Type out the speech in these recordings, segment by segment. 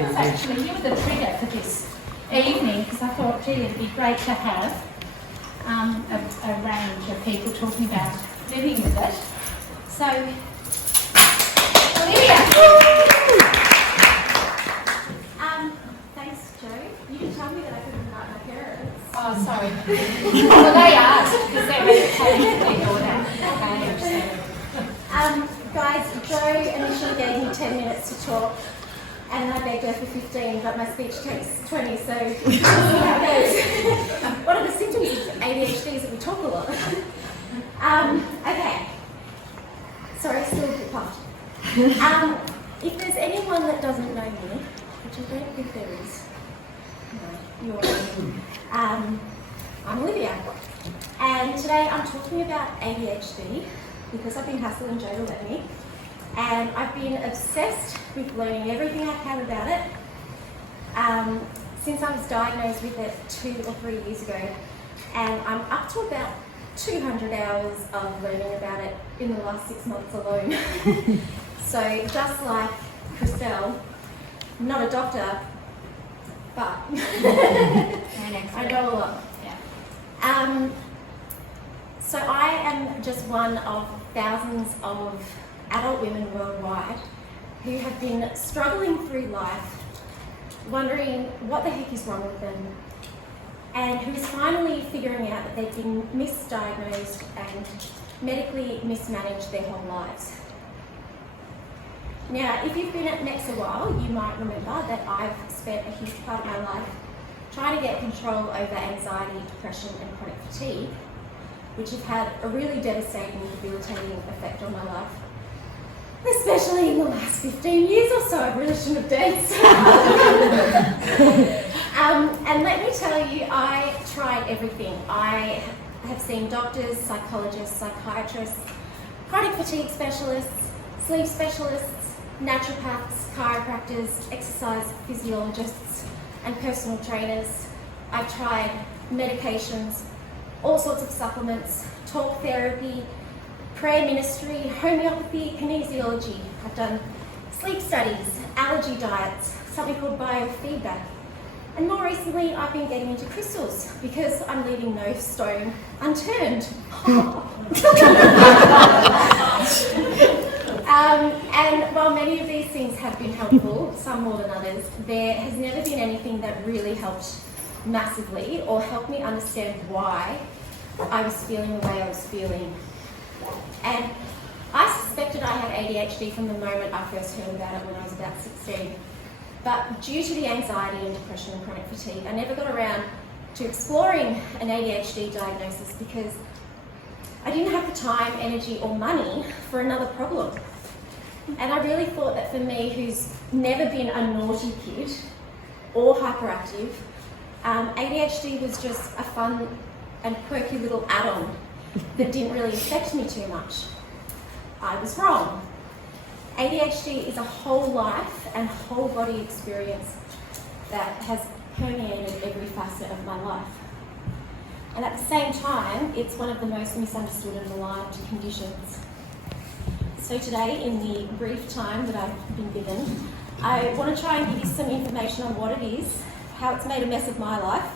was actually, you were the trigger for this evening, because I thought, gee, it'd be great to have a range of people talking about living with it. So, Olivia. Thanks, Joe. You didn't tell me that I could invite my parents. Oh, sorry. Well, they asked, because they're meditating to the order. Guys, Joe initially gave me 10 minutes to talk, and I begged her for 15, but my speech takes 20, so we'll see how it goes. What are the symptoms of ADHD is that we talk a lot. Okay. Sorry, still a bit puffed. If there's anyone that doesn't know me, which I don't think there is, no, you're I'm Olivia, and today I'm talking about ADHD because I've been hassling Joe to let me, and I've been obsessed with learning everything I can about it since I was diagnosed with it 2 or 3 years ago, and I'm up to about 200 hours of learning about it in the last 6 months alone. So just like Christelle, I'm not a doctor, but I know a lot. Yeah. So I am just one of thousands of adult women worldwide who have been struggling through life, wondering what the heck is wrong with them, and who's finally figuring out that they've been misdiagnosed and medically mismanaged their whole lives. Now, if you've been at Next a while, you might remember that I've spent a huge part of my life trying to get control over anxiety, depression and chronic fatigue, which have had a really devastating and debilitating effect on my life. Especially in the last 15 years or so. I really shouldn't have danced. And let me tell you, I tried everything. I have seen doctors, psychologists, psychiatrists, chronic fatigue specialists, sleep specialists, naturopaths, chiropractors, exercise physiologists, and personal trainers. I've tried medications, all sorts of supplements, talk therapy, prayer ministry, homeopathy, kinesiology. I've done sleep studies, allergy diets, something called biofeedback. And more recently, I've been getting into crystals because I'm leaving no stone unturned. And while many of these things have been helpful, some more than others, there has never been anything that really helped massively or helped me understand why I was feeling the way I was feeling. And I suspected I had ADHD from the moment I first heard about it when I was about 16. But due to the anxiety and depression and chronic fatigue, I never got around to exploring an ADHD diagnosis because I didn't have the time, energy or money for another problem. And I really thought that for me, who's never been a naughty kid or hyperactive, ADHD was just a fun and quirky little add-on that didn't really affect me too much. I was wrong. ADHD is a whole life and whole body experience that has permeated every facet of my life. And at the same time, it's one of the most misunderstood and maligned conditions. So today, in the brief time that I've been given, I want to try and give you some information on what it is, how it's made a mess of my life,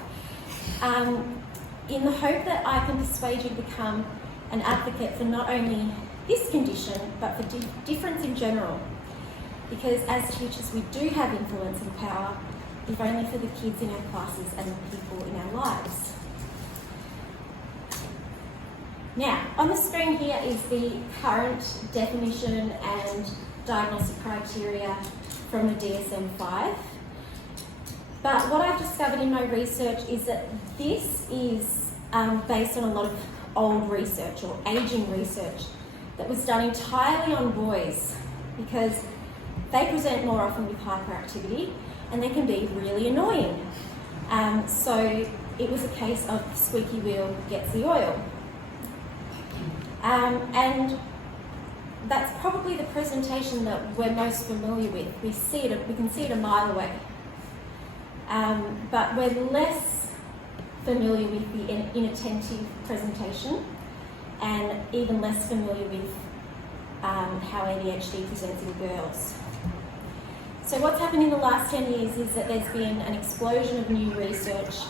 in the hope that I can persuade you to become an advocate for not only this condition, but for difference in general. Because as teachers, we do have influence and power, if only for the kids in our classes and the people in our lives. Now, on the screen here is the current definition and diagnostic criteria from the DSM-5. But what I've discovered in my research is that this is based on a lot of old research or ageing research that was done entirely on boys because they present more often with hyperactivity and they can be really annoying. So it was a case of squeaky wheel gets the oil. And that's probably the presentation that we're most familiar with. We can see it a mile away. But we're less familiar with the inattentive presentation and even less familiar with how ADHD presents in girls. So what's happened in the last 10 years is that there's been an explosion of new research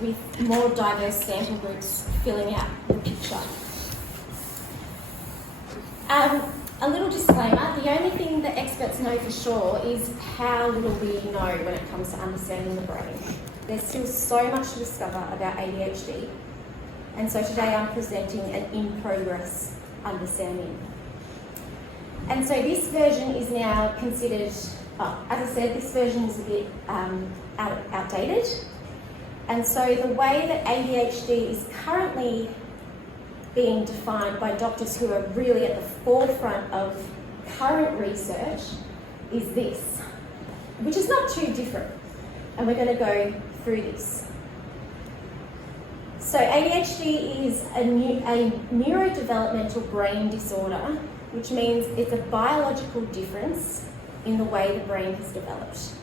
with more diverse sample groups filling out the picture. A little disclaimer, the only thing that experts know for sure is how little we know when it comes to understanding the brain. There's still so much to discover about ADHD, and so today I'm presenting an in-progress understanding. And so this version is now considered, as I said, this version is a bit outdated. And so the way that ADHD is currently being defined by doctors who are really at the forefront of current research is this, which is not too different. And we're going to go through this. So ADHD is a neurodevelopmental brain disorder, which means it's a biological difference in the way the brain has developed.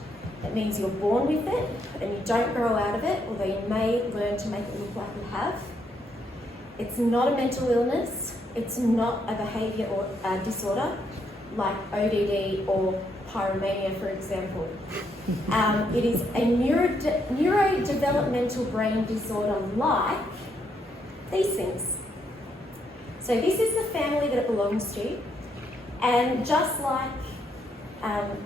It means you're born with it and you don't grow out of it, although you may learn to make it look like you have. It's not a mental illness. It's not a behaviour or disorder like ODD or pyromania, for example. It is a neurodevelopmental brain disorder like these things. So this is the family that it belongs to, and just like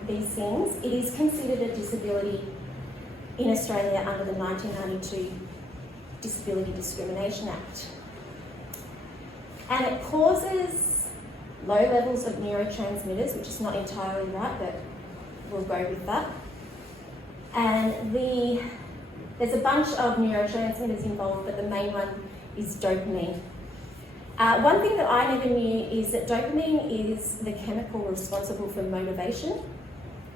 these things, it is considered a disability in Australia under the 1992 Disability Discrimination Act. And it causes low levels of neurotransmitters, which is not entirely right, but we'll go with that. And there's a bunch of neurotransmitters involved, but the main one is dopamine. One thing that I never knew is that dopamine is the chemical responsible for motivation.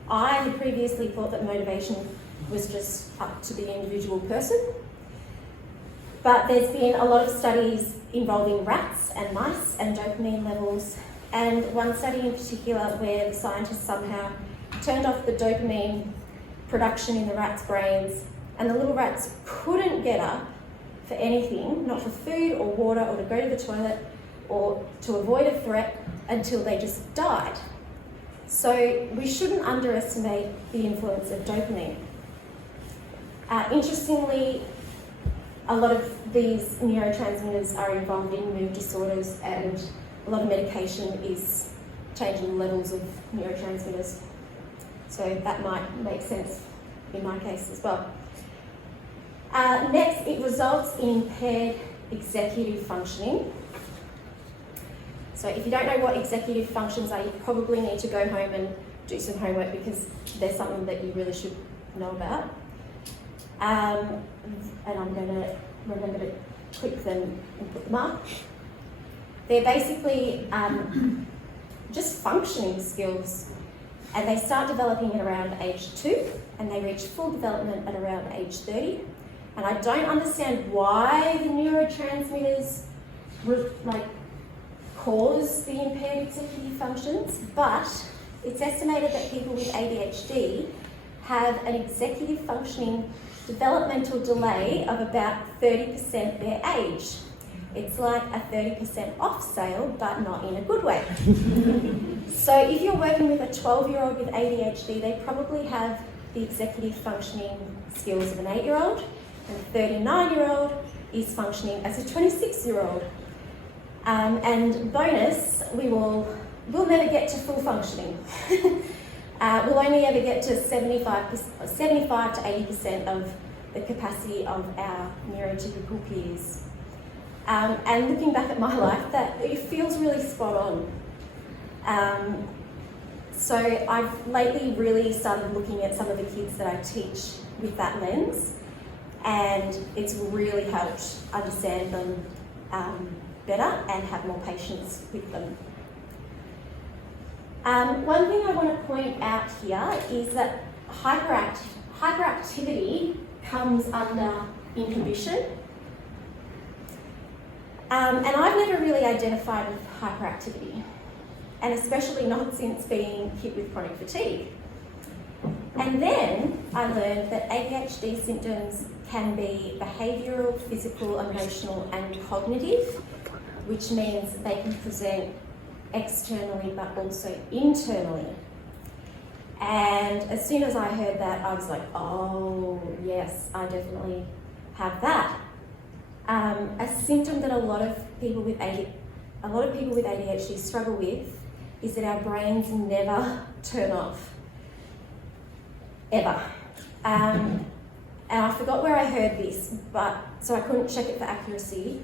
I had previously thought that motivation was just up to the individual person. But there's been a lot of studies involving rats and mice and dopamine levels, and one study in particular where the scientists somehow turned off the dopamine production in the rats' brains, and the little rats couldn't get up for anything, not for food or water or to go to the toilet or to avoid a threat, until they just died. So we shouldn't underestimate the influence of dopamine. Interestingly, a lot of these neurotransmitters are involved in mood disorders, and a lot of medication is changing the levels of neurotransmitters. So that might make sense in my case as well. Next, it results in impaired executive functioning. So if you don't know what executive functions are, you probably need to go home and do some homework, because there's something that you really should know about. And I'm going to remember to click them and put them up. They're basically just functioning skills, and they start developing at around age 2, and they reach full development at around age 30. And I don't understand why the neurotransmitters cause the impaired executive functions, but it's estimated that people with ADHD have an executive functioning developmental delay of about 30% their age. It's like a 30% off sale, but not in a good way. So if you're working with a 12-year-old with ADHD, they probably have the executive functioning skills of an 8-year-old, and a 39-year-old is functioning as a 26-year-old. And bonus, we'll never get to full functioning. We'll only ever get to 75 to 80% of the capacity of our neurotypical peers. And looking back at my life, that it feels really spot on. So I've lately really started looking at some of the kids that I teach with that lens, and it's really helped understand them better and have more patience with them. One thing I want to point out here is that hyperactivity comes under inhibition. And I've never really identified with hyperactivity, and especially not since being hit with chronic fatigue. And then I learned that ADHD symptoms can be behavioural, physical, emotional and cognitive, which means they can present externally but also internally. And as soon as I heard that, I was like, oh yes, I definitely have that. A symptom that a lot of people with ADHD struggle with is that our brains never turn off, ever. And I forgot where I heard this, so I couldn't check it for accuracy.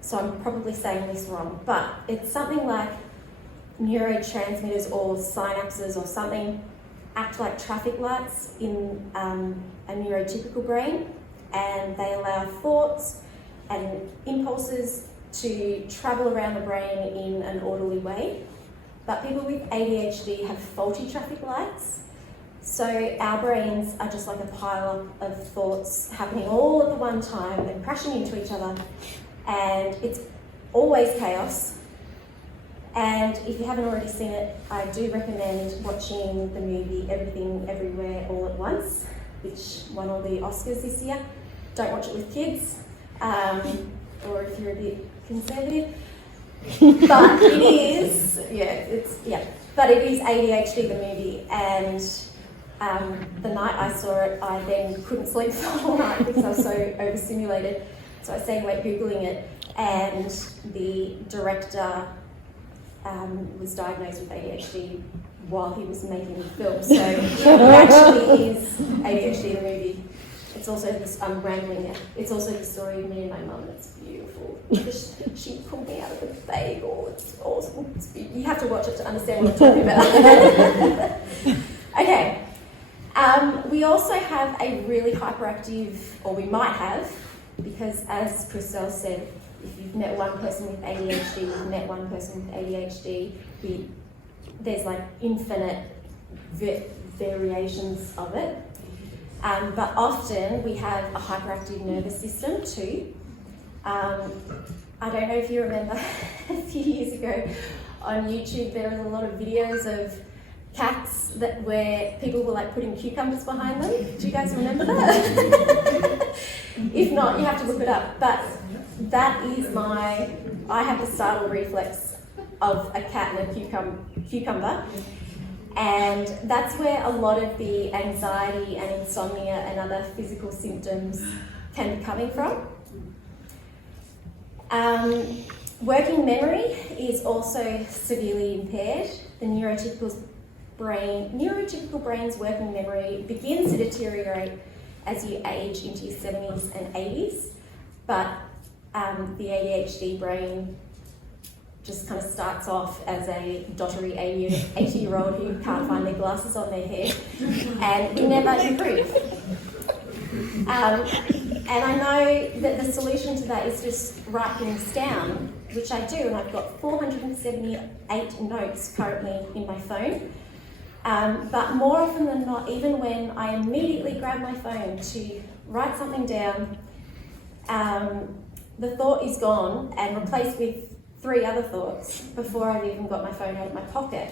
So I'm probably saying this wrong, but it's something like neurotransmitters or synapses or something act like traffic lights in a neurotypical brain, and they allow thoughts and impulses to travel around the brain in an orderly way. But people with ADHD have faulty traffic lights, so our brains are just like a pile of thoughts happening all at the one time and crashing into each other, and it's always chaos. And if you haven't already seen it, I do recommend watching the movie Everything Everywhere All at Once, which won all the Oscars this year. Don't watch it with kids, or if you're a bit conservative. But it is, but it is ADHD, the movie, and the night I saw it, I then couldn't sleep the whole night because I was so overstimulated. So I stayed awake Googling it, and the director was diagnosed with ADHD while he was making the film. So it actually is ADHD, the movie. It's also this, I'm rambling now. It's also the story of me and my mum. It's beautiful. She pulled me out of the bagel. It's awesome. You have to watch it to understand what I'm talking about. Okay. We also have a really hyperactive, or we might have, because as Christelle said, if you've met one person with ADHD, you've met one person with ADHD, there's like infinite variations of it. But often we have a hyperactive nervous system too. I don't know if you remember a few years ago on YouTube there was a lot of videos of cats where people were like putting cucumbers behind them. Do you guys remember that? If not, you have to look it up. But that is I have the startle reflex of a cat and a cucumber. And that's where a lot of the anxiety and insomnia and other physical symptoms can be coming from. Working memory is also severely impaired. The neurotypical brain's working memory begins to deteriorate as you age into your 70s and 80s, but the ADHD brain just kind of starts off as a dottery 80-year-old who can't find their glasses on their head, and we never improve. And I know that the solution to that is just write things down, which I do, and I've got 478 notes currently in my phone. But more often than not, even when I immediately grab my phone to write something down, the thought is gone and replaced with 3 other thoughts before I've even got my phone out of my pocket.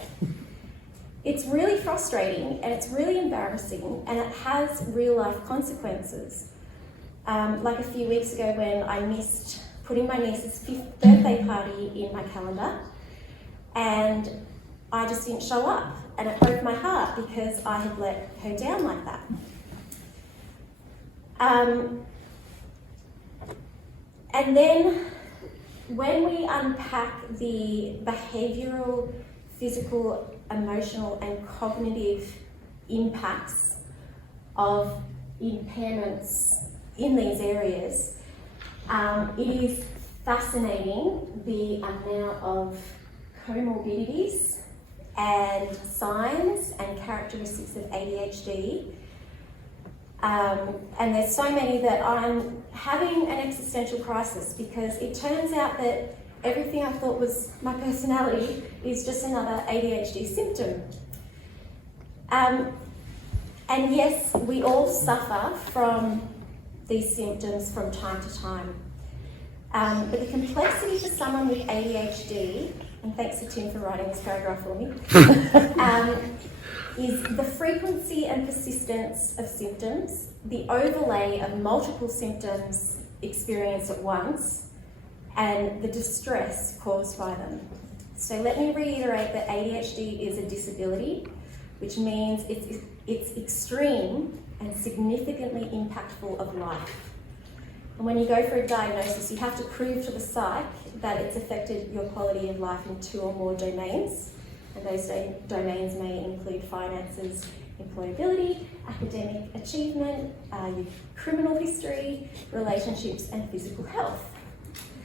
It's really frustrating and it's really embarrassing, and it has real life consequences. Like a few weeks ago when I missed putting my niece's 5th birthday party in my calendar, and I just didn't show up, and it broke my heart because I had let her down like that. And then when we unpack the behavioural, physical, emotional and cognitive impacts of impairments in these areas, it is fascinating the amount of comorbidities and signs and characteristics of ADHD. And there's so many that I'm having an existential crisis, because it turns out that everything I thought was my personality is just another ADHD symptom. And yes, we all suffer from these symptoms from time to time. But the complexity for someone with ADHD, and thanks to Tim for writing this paragraph for me, is the frequency and persistence of symptoms, the overlay of multiple symptoms experienced at once, and the distress caused by them. So let me reiterate that ADHD is a disability which means it's extreme and significantly impactful of life. And when you go for a diagnosis, you have to prove to the psych that it's affected your quality of life in 2 or more domains. And those domains may include finances, employability, academic achievement, your criminal history, relationships, and physical health.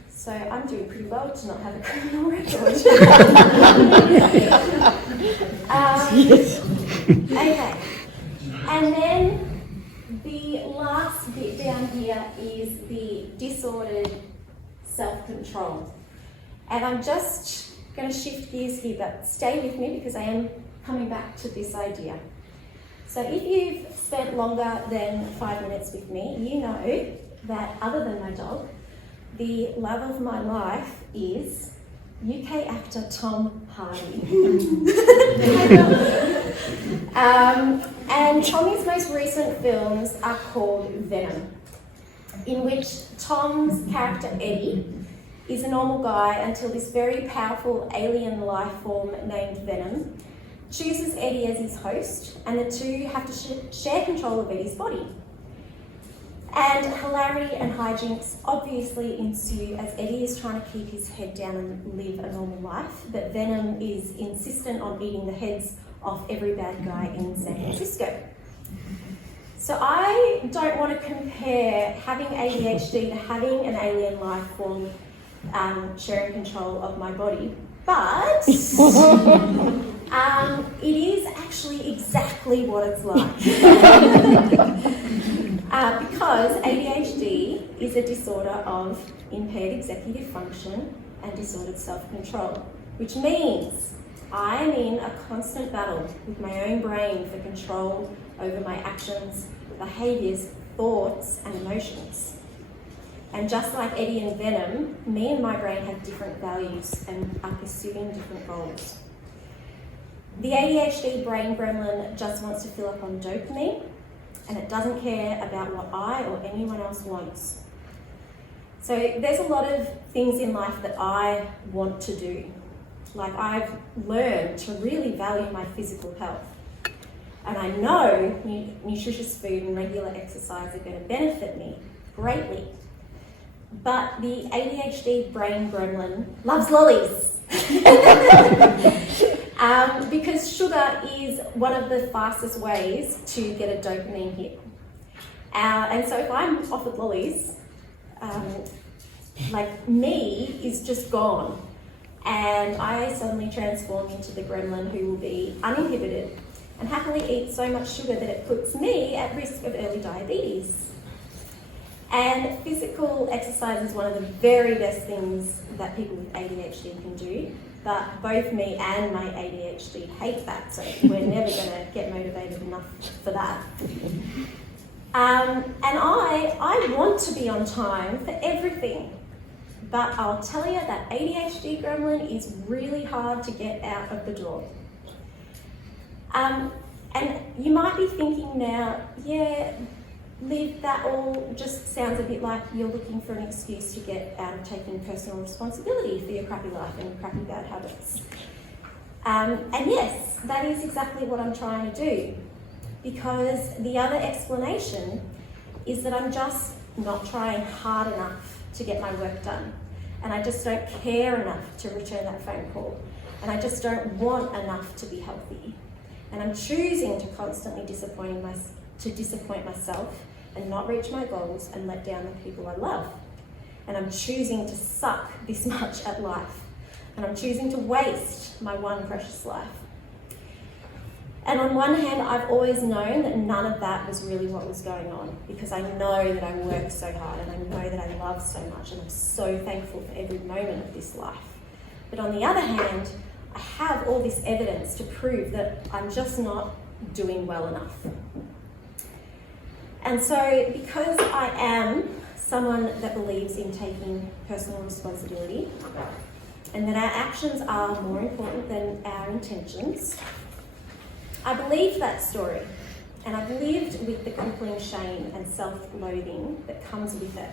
So I'm doing pretty well to not have a criminal record. Okay. And then the last bit down here is the disordered self-control. And I'm just going to shift gears here, but stay with me because I am coming back to this idea. So if you've spent longer than 5 minutes with me, you know that other than my dog, the love of my life is UK actor Tom Hardy. And Tommy's most recent films are called Venom, in which Tom's character Eddie is a normal guy until this very powerful alien life form named Venom chooses Eddie as his host, and the two have to share control of Eddie's body. And hilarity and hijinks obviously ensue as Eddie is trying to keep his head down and live a normal life, but Venom is insistent on eating the heads off every bad guy in San Francisco. So I don't want to compare having ADHD to having an alien life form sharing control of my body, but it is actually exactly what it's like. Because ADHD is a disorder of impaired executive function and disordered self-control, which means I am in a constant battle with my own brain for control over my actions, behaviours, thoughts, and emotions. And just like Eddie and Venom, me and my brain have different values and are pursuing different goals. The ADHD brain gremlin just wants to fill up on dopamine, and it doesn't care about what I or anyone else wants. So there's a lot of things in life that I want to do. Like I've learned to really value my physical health. And I know nutritious food and regular exercise are going to benefit me greatly. But the ADHD brain gremlin loves lollies. Because sugar is one of the fastest ways to get a dopamine hit. And so if I'm offered lollies, like me is just gone. And I suddenly transform into the gremlin who will be uninhibited and happily eat so much sugar that it puts me at risk of early diabetes. And physical exercise is one of the very best things that people with ADHD can do, but both me and my ADHD hate that, so we're never going to get motivated enough for that. And I want to be on time for everything, but I'll tell you that ADHD gremlin is really hard to get out of the door. And you might be thinking now, yeah, Liv, that all just sounds a bit like you're looking for an excuse to get out of taking personal responsibility for your crappy life and your crappy bad habits. And yes, that is exactly what I'm trying to do, because the other explanation is that I'm just not trying hard enough to get my work done, and I just don't care enough to return that phone call, and I just don't want enough to be healthy, and I'm choosing to constantly disappoint myself and not reach my goals and let down the people I love. And I'm choosing to suck this much at life. And I'm choosing to waste my one precious life. And on one hand, I've always known that none of that was really what was going on, because I know that I work so hard and I know that I love so much, and I'm so thankful for every moment of this life. But on the other hand, I have all this evidence to prove that I'm just not doing well enough. And so because I am someone that believes in taking personal responsibility and that our actions are more important than our intentions, I believed that story, and I've lived with the crippling shame and self-loathing that comes with it.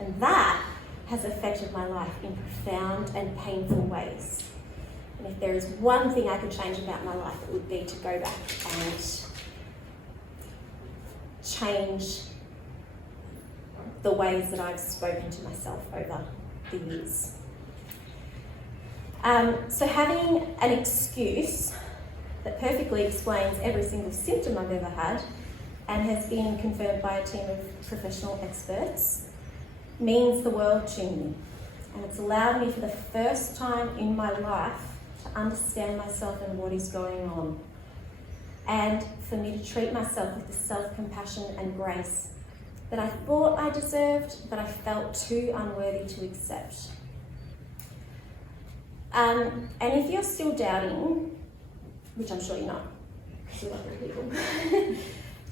And that has affected my life in profound and painful ways. And if there is one thing I could change about my life, it would be to go back and change the ways that I've spoken to myself over the years. So having an excuse that perfectly explains every single symptom I've ever had and has been confirmed by a team of professional experts means the world to me. And it's allowed me for the first time in my life to understand myself and what is going on. And for me to treat myself with the self-compassion and grace that I thought I deserved, but I felt too unworthy to accept. And if you're still doubting, which I'm sure you're not, because you're lovely people,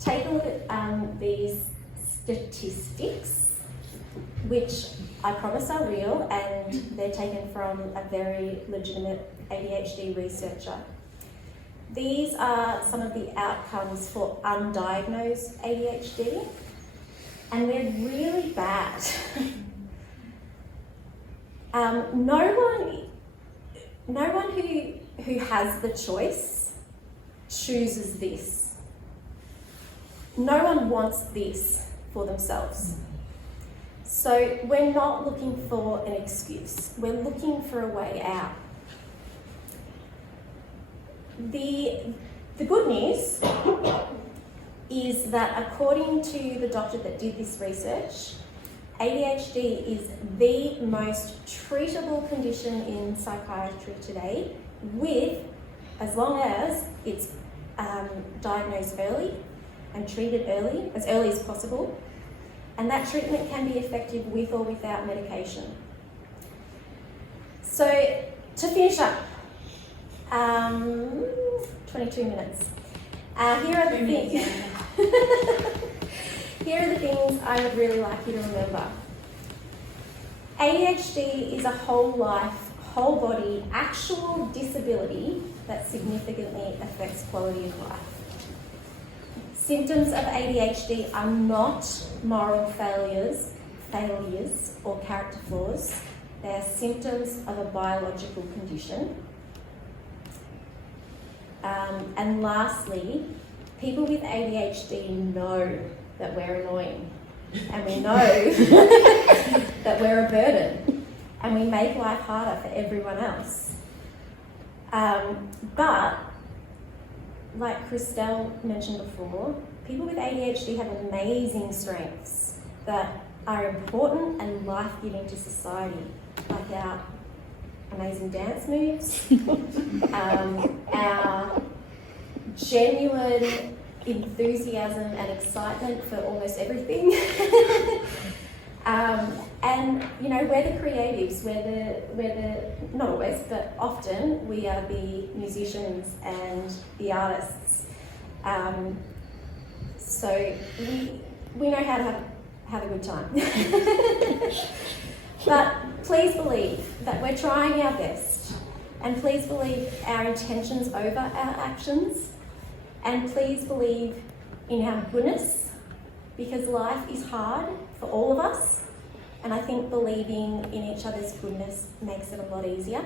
take a look at these statistics, which I promise are real, and they're taken from a very legitimate ADHD researcher. These are some of the outcomes for undiagnosed ADHD, and they're really bad. No one who has the choice chooses this. No one wants this for themselves. So we're not looking for an excuse. We're looking for a way out. The good news is that according to the doctor that did this research, ADHD is the most treatable condition in psychiatry today, as long as it's diagnosed early and treated as early as possible. And that treatment can be effective with or without medication. So to finish up, 22 minutes. Here are the things. Here are the things I would really like you to remember. ADHD is a whole life, whole body, actual disability that significantly affects quality of life. Symptoms of ADHD are not moral failures or character flaws. They are symptoms of a biological condition. And lastly, people with ADHD know that we're annoying, and we know that we're a burden, and we make life harder for everyone else. But like Christelle mentioned before, people with ADHD have amazing strengths that are important and life-giving to society, like our amazing dance moves, our genuine enthusiasm and excitement for almost everything. And you know, we're the creatives, we're the not always, but often we are the musicians and the artists. So we know how to have a good time. But please believe that we're trying our best, and please believe our intentions over our actions, and please believe in our goodness, because life is hard for all of us, and I think believing in each other's goodness makes it a lot easier.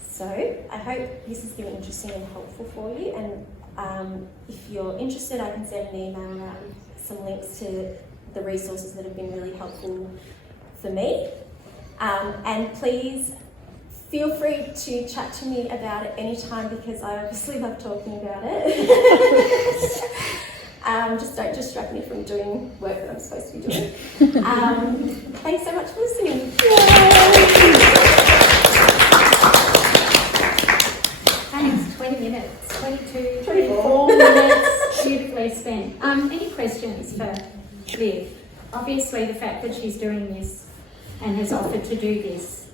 So I hope this has been interesting and helpful for you, and if you're interested, I can send an email out with some links to the resources that have been really helpful for me. And please feel free to chat to me about it anytime, because I obviously love talking about it. Just don't distract me from doing work that I'm supposed to be doing. Thanks so much for listening. Thanks, 20 minutes, 22, 24 minutes, beautifully spent. Any questions for Liv? Obviously the fact that she's doing this and has offered to do this,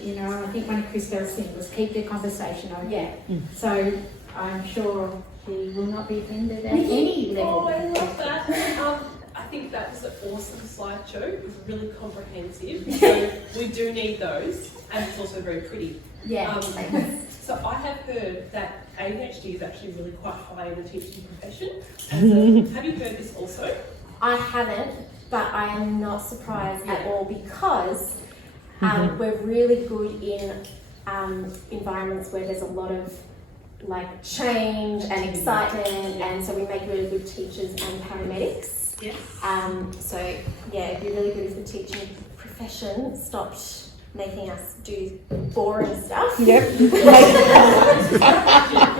you know, I think one of Christelle's things was keep the conversation open. Yeah. So I'm sure she will not be offended at any level. Oh, I love that. I think that was an awesome slideshow. It was really comprehensive. So we do need those, and it's also very pretty. Yeah. So I have heard that ADHD is actually really quite high in the teaching profession. And so, have you heard this also? I haven't, but I am not surprised at all, because we're really good in environments where there's a lot of like change and excitement, and so we make really good teachers and paramedics. Yes. So yeah, it'd be really good if the teaching profession stopped making us do boring stuff. Yep. Because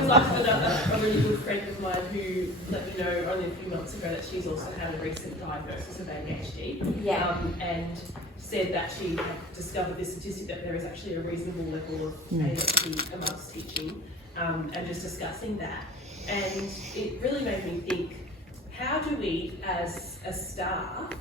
I've got a really good friend of mine who let me know only a few months ago that she's also had a recent diagnosis of ADHD. Yeah. And said that she had discovered this statistic that there is actually a reasonable level of ADHD amongst teaching, and just discussing that. And it really made me think, how do we as a staff,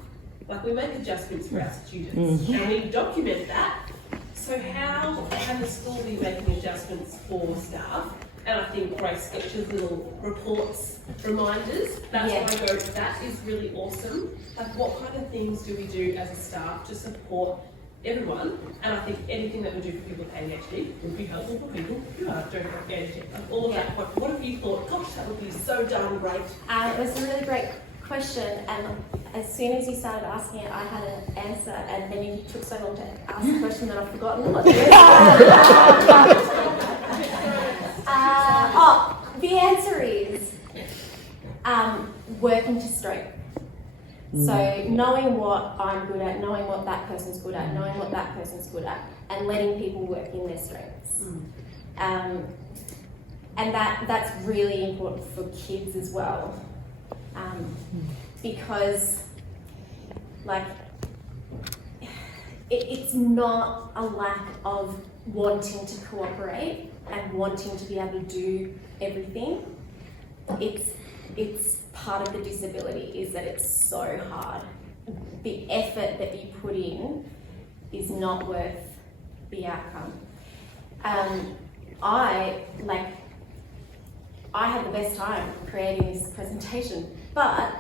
like we make adjustments for our students and we document that, so how can the school be making adjustments for staff? And I think Grace Sketch's little reports, reminders, that's why I go, that is really awesome. Like what kind of things do we do as a staff to support everyone? And I think anything that we do for people with ADHD would be helpful for people who don't have ADHD. Like all of that, what have you thought? Gosh, that would be so darn great. It was a really great question, and as soon as you started asking it, I had an answer, and then you took so long to ask the question that I've forgotten what it is. The answer is working to strength. So knowing what I'm good at, knowing what that person's good at, knowing what that person's good at, and letting people work in their strengths. And that's really important for kids as well. Because like it's not a lack of wanting to cooperate and wanting to be able to do everything. It's part of the disability is that it's so hard. The effort that you put in is not worth the outcome. I had the best time creating this presentation, but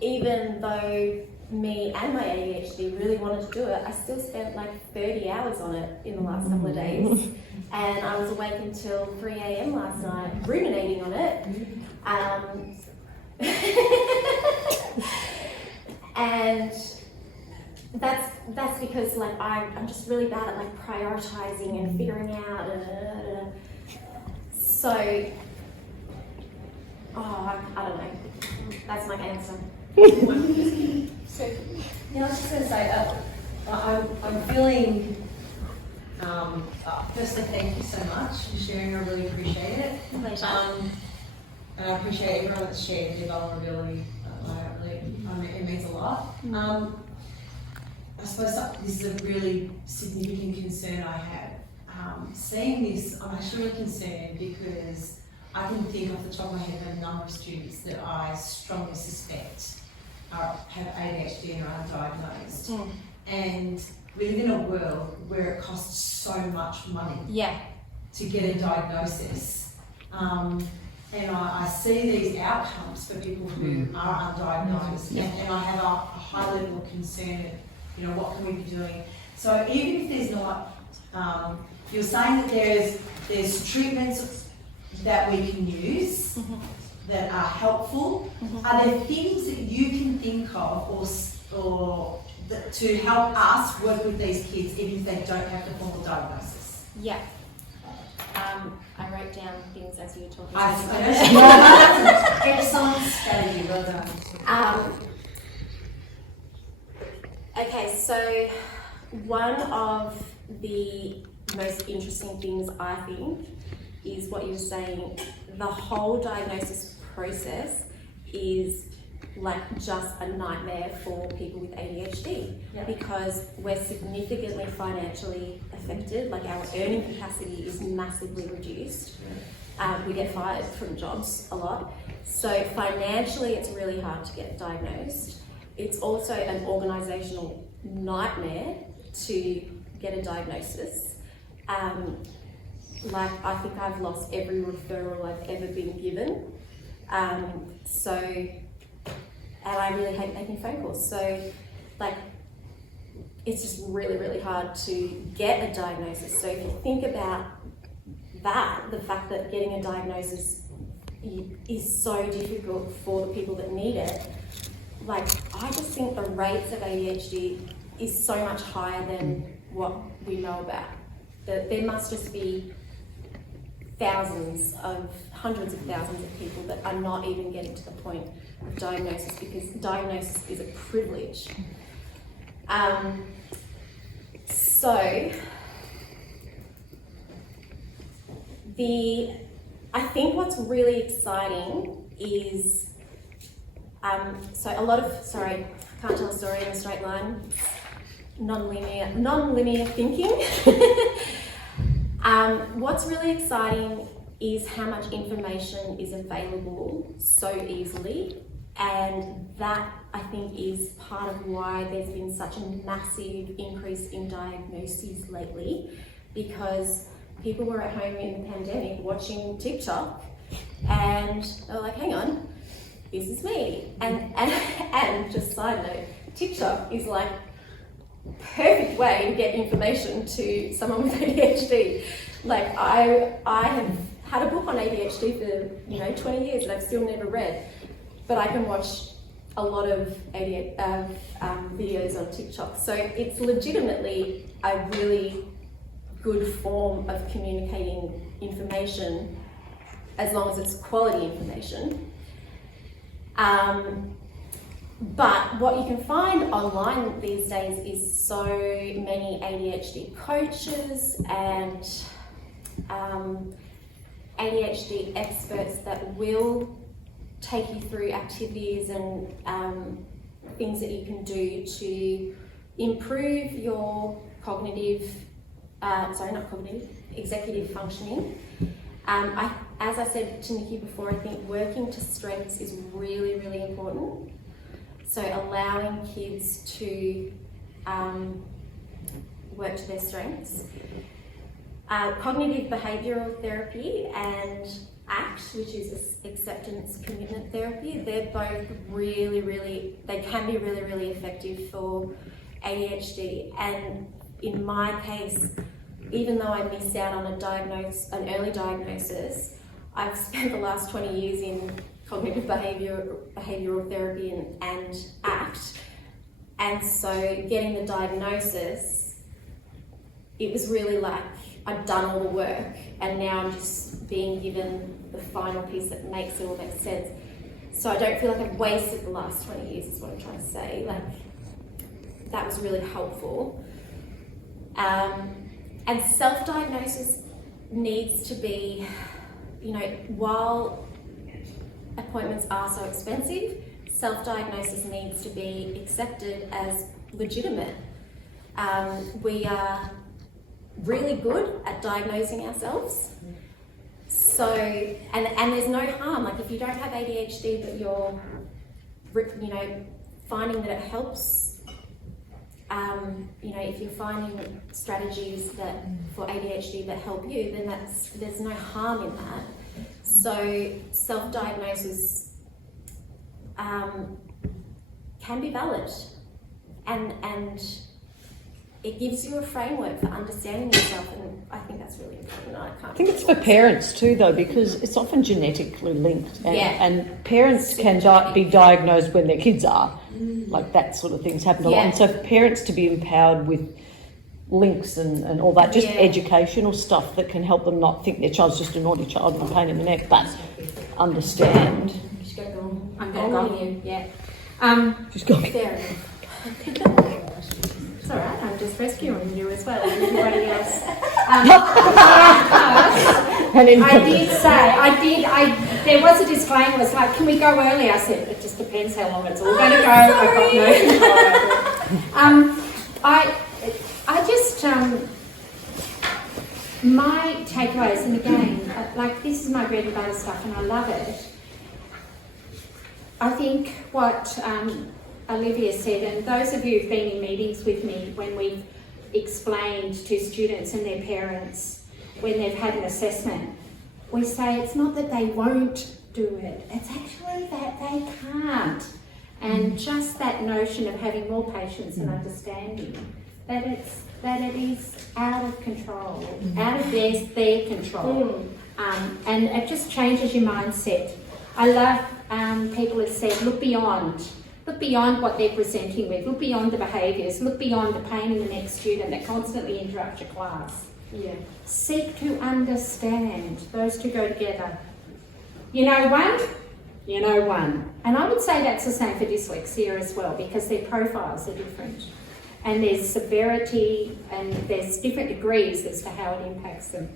even though me and my ADHD really wanted to do it, I still spent like 30 hours on it in the last couple of days. And I was awake until 3 a.m. last night, ruminating on it. And that's because like I'm just really bad at like prioritizing and figuring out. So, I don't know. That's my answer. So, yeah, I was just going to say, I'm feeling, firstly, thank you so much for sharing. I really appreciate it. Pleasure. And I appreciate everyone that's shared their vulnerability. It means a lot. I suppose this is a really significant concern I have. Seeing this, I'm actually really concerned because I can think off the top of my head of a number of students that I strongly suspect have ADHD and are undiagnosed. And we live in a world where it costs so much money to get a diagnosis. And I see these outcomes for people who are undiagnosed, and I have a high level of concern of, what can we be doing? So even if there's not, you're saying that there's treatments that we can use that are helpful. Are there things that you can think of or to help us work with these kids even if they don't have the formal diagnosis? Yeah. I wrote down things as you were talking. Excellent study, well done. Okay, so one of the most interesting things I think is what you were saying. The whole diagnosis process is like just a nightmare for people with ADHD because we're significantly financially affected, like our earning capacity is massively reduced. We get fired from jobs a lot. So financially it's really hard to get diagnosed. It's also an organisational nightmare to get a diagnosis. Like I think I've lost every referral I've ever been given. And I really hate making phone calls. So, like, it's just really, really hard to get a diagnosis. So if you think about that, the fact that getting a diagnosis is so difficult for the people that need it, like, I just think the rates of ADHD is so much higher than what we know about. there must just be hundreds of thousands of people that are not even getting to the point of diagnosis, because diagnosis is a privilege. I think what's really exciting is, sorry, I can't tell a story in a straight line, non-linear thinking. What's really exciting is how much information is available so easily, and that I think is part of why there's been such a massive increase in diagnoses lately, because people were at home in the pandemic watching TikTok and they were like, hang on, this is me. And just side note, TikTok is like perfect way to get information to someone with ADHD. Like I have had a book on ADHD for 20 years and I've still never read, but I can watch a lot of videos on TikTok. So it's legitimately a really good form of communicating information, as long as it's quality information. But what you can find online these days is so many ADHD coaches and ADHD experts that will take you through activities and things that you can do to improve your executive functioning. As I said to Nikki before, I think working to strengths is really, really important. So allowing kids to work to their strengths. Cognitive behavioural therapy and ACT, which is acceptance commitment therapy, they're both they can be really, really effective for ADHD. And in my case, even though I missed out on an early diagnosis, I've spent the last 20 years in cognitive behavioural therapy and ACT. And so getting the diagnosis, it was really like I'd done all the work and now I'm just being given the final piece that makes it all make sense. So I don't feel like I've wasted the last 20 years is what I'm trying to say. Like, that was really helpful. And self-diagnosis needs to be, while appointments are so expensive, self-diagnosis needs to be accepted as legitimate. We are really good at diagnosing ourselves. So, and there's no harm, like if you don't have ADHD but you're, finding that it helps, if you're finding strategies for ADHD that help you, then there's no harm in that. So self-diagnosis can be valid, and it gives you a framework for understanding yourself, and I think that's really important. I think it's for parents too, though, because it's often genetically linked, and parents can be diagnosed when their kids are. Like that sort of things happen a lot. And so for parents to be empowered with links and all that, just educational stuff that can help them not think their child's just a naughty child with a pain in the neck, but understand. I'm going to go you. Yeah. Just go. Fair enough. It's all right. I'm just rescuing you as well as everybody else. There was a disclaimer. It's like, can we go early? I said, it just depends how long it's all going to go. I've got no control over it. My takeaways, and again, like this is my bread and butter stuff, and I love it. I think what Olivia said, and those of you who've been in meetings with me when we've explained to students and their parents when they've had an assessment, we say it's not that they won't do it, it's actually that they can't. And just that notion of having more patience and understanding that it is out of control, out of their control. And it just changes your mindset. I love people have said, look beyond what they're presenting with, look beyond the behaviours, look beyond the pain in the next student that constantly interrupts your class. Yeah. Seek to understand. Those two go together. You know one, you know one. And I would say that's the same for dyslexia as well, because their profiles are different. And there's severity and there's different degrees as to how it impacts them.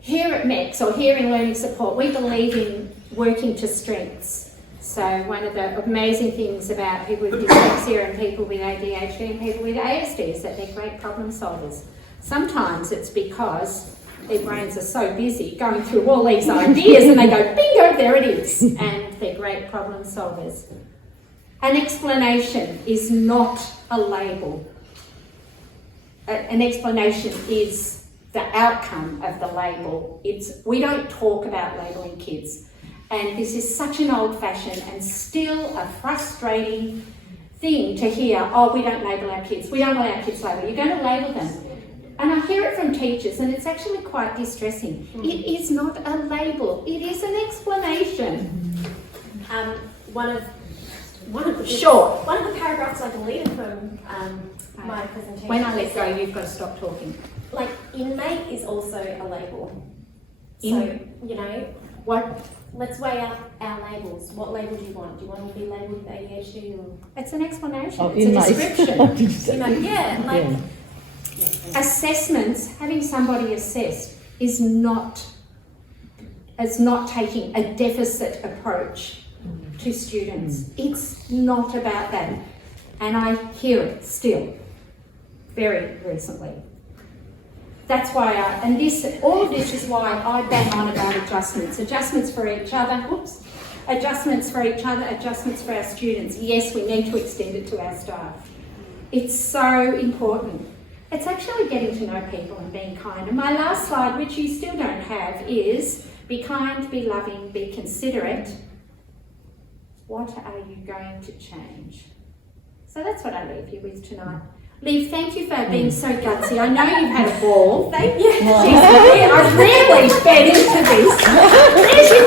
Here at MEX, or here in Learning Support, we believe in working to strengths. So one of the amazing things about people with dyslexia and people with ADHD and people with ASD is that they're great problem solvers. Sometimes it's because their brains are so busy going through all these ideas and they go, bingo, there it is. And they're great problem solvers. An explanation is not a label. An explanation is the outcome of the label. We don't talk about labelling kids. And this is such an old-fashioned and still a frustrating thing to hear, oh, we don't label our kids. We don't want our kids labelled. You're going to label them. And I hear it from teachers, and it's actually quite distressing. It is not a label. It is an explanation. One of the paragraphs I deleted from my presentation. When I let go, you've got to stop talking. Like, inmate is also a label. So, you know, let's weigh up our labels. What label do you want? Do you want to be labelled with ADHD or? It's an explanation. Oh, it's a description. Yeah. Assessments, having somebody assessed is not taking a deficit approach to students. It's not about that. And I hear it still, very recently. That's why all of this is why I bang on about adjustments. Adjustments for each other, adjustments for each other, adjustments for our students. Yes, we need to extend it to our staff. It's so important. It's actually getting to know people and being kind. And my last slide, which you still don't have, is be kind, be loving, be considerate. What are you going to change? So that's what I leave you with tonight. Liv, thank you for being so gutsy. I know you've had a ball. Thank you. I really fed into this. There's